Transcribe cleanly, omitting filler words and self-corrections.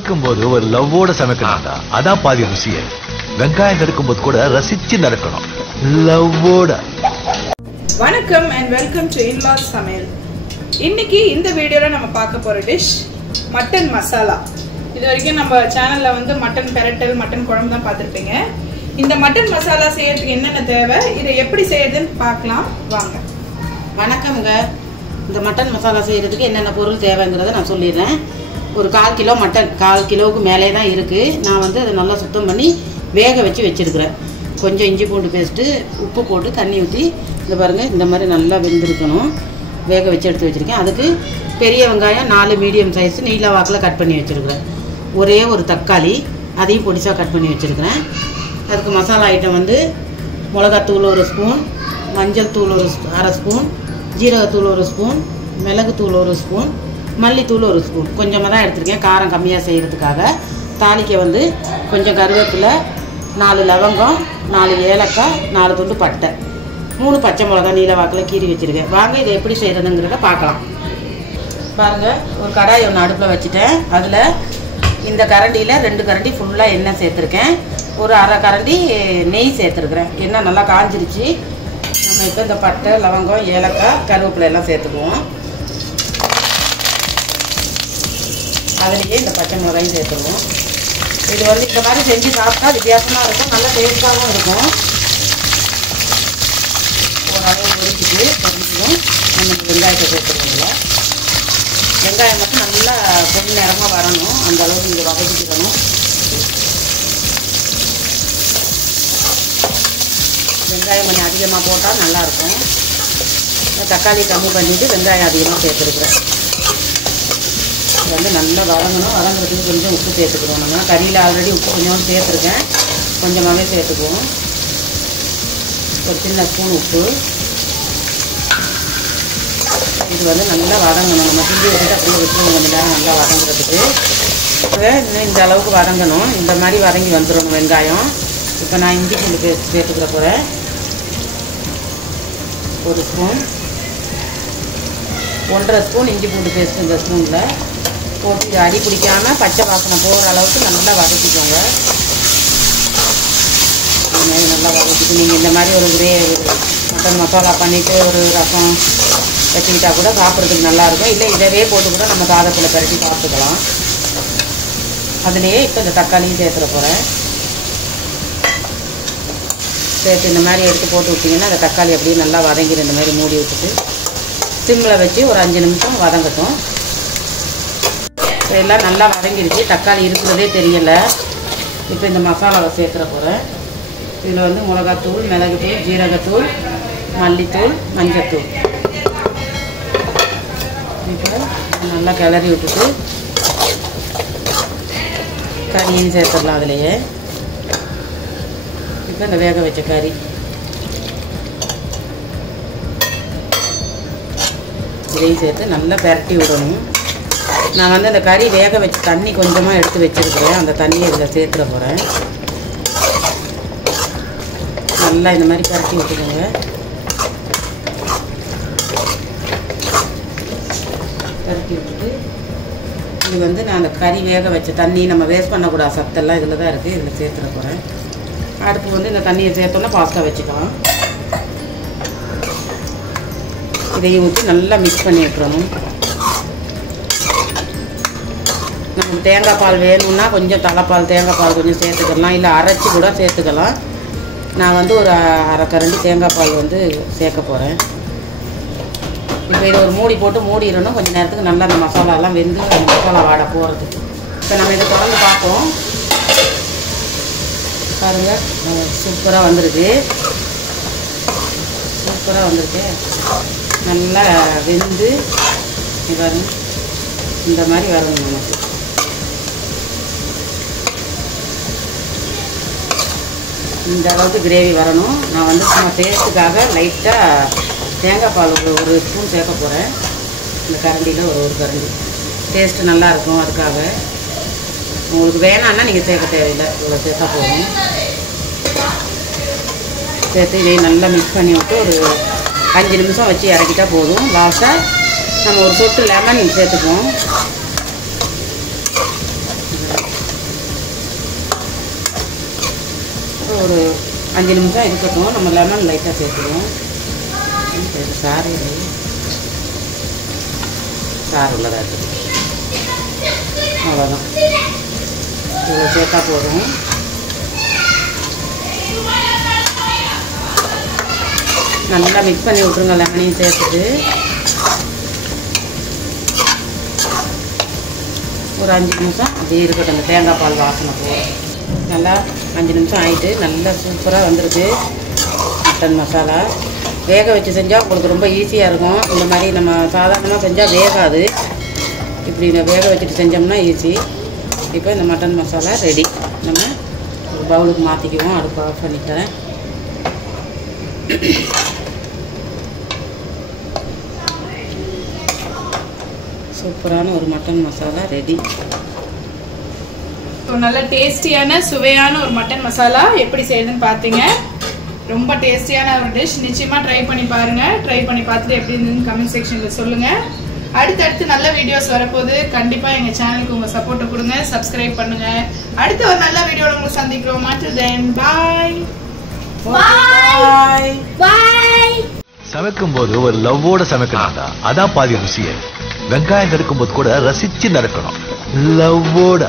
சமைக்கும்போது ஒரு லவ்வோட சமைக்கணும்டா. அதான் பாதி ருசியே. வெங்காயம் நறுக்கும்போது கூட ரசிச்சு நறுக்கணும், லவ்வோட. வணக்கம் அண்ட் வெல்கம் டு இன்லாஸ் சமையல். இன்னைக்கு இந்த வீடியோல நம்ம பார்க்க போற டிஷ் மட்டன் மசாலா. இது வரைக்கும் நம்ம சேனல்ல வந்து மட்டன் பெரட்டல், மட்டன் குழம்பு தான் பார்த்துருப்பீங்க. இந்த மட்டன் மசாலா செய்யறதுக்கு என்னென்ன தேவை, இதை எப்படி செய்யறதுன்னு பார்க்கலாம் வாங்க. வணக்கம்ங்க. இந்த மட்டன் மசாலா செய்கிறதுக்கு என்னென்ன பொருள் தேவைங்கிறத நான் சொல்லிடுறேன். ஒரு 1/4 கிலோ மட்டன், 1/4 கிலோவுக்கு மேலே தான் இருக்குது. நான் வந்து அதை நல்லா சுத்தம் பண்ணி வேக வச்சு வச்சுருக்கிறேன். கொஞ்சம் இஞ்சி பூண்டு பேஸ்ட்டு, உப்பு போட்டு தண்ணி ஊற்றி இந்த பாருங்கள், இந்த மாதிரி நல்லா வெந்திருக்கணும். வேக வச்சு எடுத்து வச்சுருக்கேன். அதுக்கு பெரிய வெங்காயம் 4 மீடியம் சைஸ் நீல வாக்கில் கட் பண்ணி வச்சுருக்கிறேன். ஒரே ஒரு தக்காளி, அதையும் பொடிசாக கட் பண்ணி வச்சுருக்கிறேன். அதுக்கு மசாலா ஐட்டம் வந்து மிளகாத்தூள் 1 ஸ்பூன், மஞ்சள் தூள் 1/2 ஸ்பூன், ஜீரகத்தூள் 1 ஸ்பூன், மிளகுத்தூள் 1 ஸ்பூன், மல்லித்தூள் 1 ஸ்பூன். கொஞ்சமாக தான் எடுத்துருக்கேன் காரம் கம்மியாக செய்கிறதுக்காக. தாளிக்க வந்து கொஞ்சம் கருவேப்பிலை, 4 லவங்கம், 4 ஏலக்காய், 4 துண்டு பட்டை, 3 பச்சை மிளகா நீல வாக்கில் கீறி வச்சுருக்கேன். வாங்க இதை எப்படி செய்கிறதுங்கிறத பார்க்கலாம். பாருங்கள், ஒரு கடாய் ஒன்று அடுப்பில் வச்சுட்டேன். அதில் இந்த கரண்டியில் 2 கரண்டி ஃபுல்லாக எண்ணெய் சேர்த்துருக்கேன். ஒரு 1/2 கரண்டி நெய் சேர்த்துருக்குறேன். எண்ணெய் நல்லா காஞ்சிருச்சு. நம்ம இப்போ இந்த பட்டை, லவங்கம், ஏலக்காய், கருவேப்பிலை எல்லாம் சேர்த்துக்குவோம். அதுலேயே இந்த பச்சை மிளகாயும் சேர்த்துருவோம். இது வந்து இந்த மாதிரி செஞ்சு சாப்பிட்டா வித்தியாசமாக இருக்கும், நல்லா டேஸ்ட்டாகவும் இருக்கும். ஓரளவு பொரிச்சிட்டு கொஞ்சம் நம்ம வெங்காயத்தை சேர்த்துருவோம்ல. வெங்காயம் மட்டும் நல்லா கொஞ்சம் நேரமாக வரணும், அந்த அளவுக்கு இங்கே வதக்கிக்கணும். வெங்காயம் கொஞ்சம் அதிகமாக போட்டால் நல்லாயிருக்கும். தக்காளி கம்மி பண்ணிவிட்டு வெங்காயம் அதிகமாக சேர்த்துருக்குறேன். இது வந்து நல்லா வதங்கணும். வதங்குறதுக்கு கொஞ்சம் உப்பு சேர்த்துக்குவோம். நம்ம கறியில் ஆல்ரெடி உப்பு கொஞ்சம் சேர்த்துருக்கேன், கொஞ்சமாகவே சேர்த்துக்குவோம். ஒரு சின்ன ஸ்பூன் உப்பு. இது வந்து நல்லா வதங்கணும். நம்ம கிண்டி வச்சுட்டு அப்படியே வச்சுருவோம் கொஞ்சம் நேரம் நல்லா வதங்குறதுக்கு. இன்னும் இந்த அளவுக்கு வதங்கணும். இந்த மாதிரி வதங்கி வந்துடணும் வெங்காயம். இப்போ நான் இஞ்சி பூண்டு பேஸ்ட் சேர்த்துக்கிற போகிறேன். 1 ஸ்பூன், 1/2 ஸ்பூன் இஞ்சி பூண்டு பேஸ்ட் இந்த ஸ்பூனில் போட்டு இது அடி பிடிக்காமல் பச்சை வாசனை போகிற அளவுக்கு நல்லா வதக்கிக்கோங்க. இது மாதிரி நல்லா வதக்கிட்டு நீங்கள் இந்த மாதிரி ஒரு மட்டன் மசாலா பண்ணிவிட்டு ஒரு ரசம் வச்சுக்கிட்டா கூட சாப்பிட்றதுக்கு நல்லாயிருக்கும். இல்லை இதவே போட்டு கூட நம்ம சாதத்தில் பரட்டி சாப்பிட்டுக்கலாம். அதுலேயே இப்போ இந்த தக்காளியும் சேர்த்துட போகிறேன். சேர்த்து இந்த மாதிரி எடுத்து போட்டு விட்டிங்கன்னா அந்த தக்காளி அப்படியே நல்லா வதங்கிடும். இந்த மாதிரி மூடி விட்டுட்டு சிம்மில் வச்சு ஒரு 5 நிமிஷம் வதங்கட்டும். எல்லாம் நல்லா வதங்கிடுச்சு, தக்காளி இருக்கிறதே தெரியலை. இப்போ இந்த மசாலாவை சேர்த்துற போகிறேன். இதில் வந்து மிளகாத்தூள், மிளகுத்தூள், ஜீரகத்தூள், மல்லித்தூள், மஞ்சத்தூள். இப்போ நல்லா கிளறி விட்டுட்டு கறியும் சேர்த்துடலாம் அதுலேயே. இப்போ இந்த வேக வச்ச கறி இதையும் சேர்த்து நல்லா பரட்டி விடணும். நான் வந்து அந்த கறி வேக வச்சு தண்ணி கொஞ்சமாக எடுத்து வச்சுருக்கிறேன். அந்த தண்ணியை இதில் சேர்த்துட போகிறேன். நல்லா இந்த மாதிரி பரட்டி விட்டுக்கோங்க. பரட்டி விட்டுட்டு இது வந்து நான் அந்த கறி வேக வச்ச தண்ணி நம்ம வேஸ்ட் பண்ணக்கூடாது, சத்தெல்லாம் இதில் தான் இருக்குது. இதில் சேர்த்துட போகிறேன். அடுப்பு வந்து இந்த தண்ணியை சேர்த்தோன்னா பாஸ்தா வச்சுக்கலாம். இதையும் ஊற்றி நல்லா மிக்ஸ் பண்ணி விட்டுறணும். நமக்கு தேங்காய் பால் வேணும்னா கொஞ்சம் தலைப்பால், தேங்காய் பால் கொஞ்சம் சேர்த்துக்கலாம், இல்லை அரைச்சி கூட சேர்த்துக்கலாம். நான் வந்து ஒரு 1/2 கரண்டி தேங்காய் பால் வந்து சேர்க்க போகிறேன். இப்போ இதை ஒரு மூடி போட்டு மூடிடணும். கொஞ்சம் நேரத்துக்கு நல்லா அந்த மசாலாலாம் வெந்து மசாலா வாடை போகிறதுக்கு. இப்போ நம்ம இதை தொடர்ந்து பார்ப்போம். பாருங்கள், சூப்பராக வந்துருக்கு. சூப்பராக வந்துருக்கு. நல்லா வெந்து பாருங்க, இந்த மாதிரி வரணும் நமக்கு. இந்த அளவுக்கு கிரேவி வரணும். நான் வந்து சும்மா டேஸ்ட்டுக்காக லைட்டாக தேங்காய் பால் ஒரு ஸ்பூன் சேர்க்க போகிறேன். இந்த கரண்டியில் ஒரு கரண்டி டேஸ்ட்டு நல்லாயிருக்கும். அதுக்காக உங்களுக்கு வேணான்னா நீங்கள் சேர்க்க தேவையில்லை, இவ்வளோ சேர்த்தா போதும். சேர்த்து இதையும் நல்லா மிக்ஸ் பண்ணி விட்டு ஒரு 5 நிமிஷம் வச்சு இறக்கிட்டா போதும். லாஸ்ட்டாக நம்ம ஒரு சொட்டு லெமன் சேர்த்துக்குவோம். ஒரு 5 நிமிஷம் இருக்கட்டும். நம்ம லெமன் லைட்டாக சேர்த்துருவோம். சாறு உள்ளதாக இருக்குது. அவ்வளோதான், இவ்வளோ சேர்த்தா போதும். நல்லா மிக்ஸ் பண்ணி விட்ருங்க. லெமனையும் சேர்த்துட்டு ஒரு 5 நிமிஷம் அப்படியே இருக்கட்டும். அந்த தேங்காய் பால் வாசனை போகும். நல்லா 5 நிமிஷம் ஆகிட்டு நல்லா சூப்பராக வந்துருக்கு மட்டன் மசாலா. வேக வச்சு செஞ்சால் உங்களுக்கு ரொம்ப ஈஸியாக இருக்கும். இந்த மாதிரி நம்ம சாதாரணமாக செஞ்சால் வேகாது. இப்படி வேக வச்சுட்டு செஞ்சோம்னா ஈஸி. இப்போ இந்த மட்டன் மசாலா ரெடி. நம்ம ஒரு பவுலுக்கு மாற்றிக்குவோம். அடுப்பு ஆஃப் பண்ணிக்கிறேன். சூப்பரான ஒரு மட்டன் மசாலா ரெடி. நல்ல டேஸ்டியான சுவையான ஒரு மட்டன் மசாலா எப்படி செய்யுதுன்னு பார்த்தீங்க. ரொம்ப டேஸ்டியான ஒரு டிஷ். நிச்சயமா ட்ரை பண்ணி பாருங்க. ட்ரை பண்ணி பார்த்துட்டு எப்படி இருந்ததுன்னு கமெண்ட் செக்ஷன்ல சொல்லுங்க. அடுத்தடுத்து நல்ல வீடியோஸ் வரப்போது. கண்டிப்பா எங்க சேனலுக்கு உங்க சப்போர்ட்டை கொடுங்க. சப்ஸ்கிரைப் பண்ணுங்க. அடுத்த ஒரு நல்ல வீடியோல உங்களை சந்திக்கிறோம். until then bye பாய் bye. சமைக்கும் போது ஒரு லவ்வோட சமைக்கணும்டா. அதான் பாதி ருசியே. வெங்காயம் நறுக்கும் போது கூட ரசிச்சு நறுக்கணும், லவ்வோட.